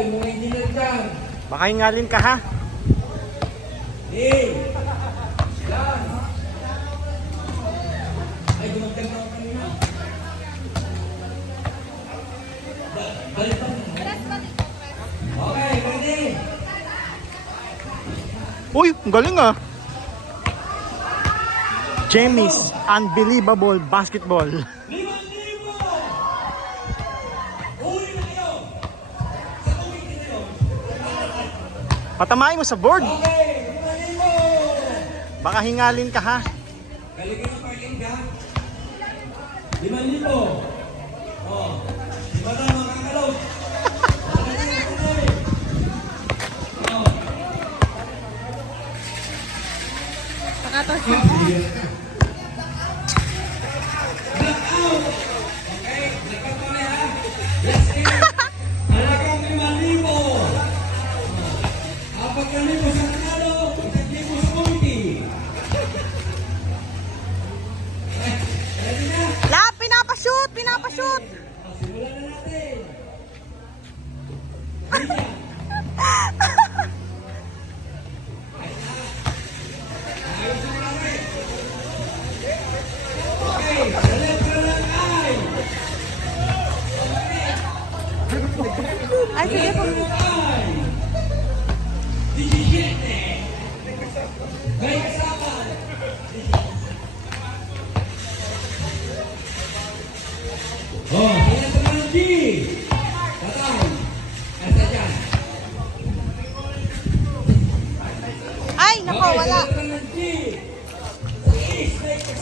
Okay, mga engineer dyan. Baka hingalin ka ha. Hey! Yan! Ay, dumagdag na ako kanina. Balik pa. Okay, ready? Uy, ang galing ah. Jamie's Unbelievable Basketball. 5,000! Uwi na kayo! Sa tuwing nyo. Patamain mo sa board. Okay, 5,000! Baka hingalin ka ha. Galigay ng parking ka. 5,000! Oh, di ba na makakalaw? Blackout! Okay, blackout kami ha. Last in. Halagang 5,000. Apat na libo sa nanalo, 1,000 sa committee. Ready na? La, pinapashoot! Pinapashoot! Simulan na natin. Okay, sa letra ng I. Ay, sige po. I. 17. May kasama. Oh, sa letra ng G.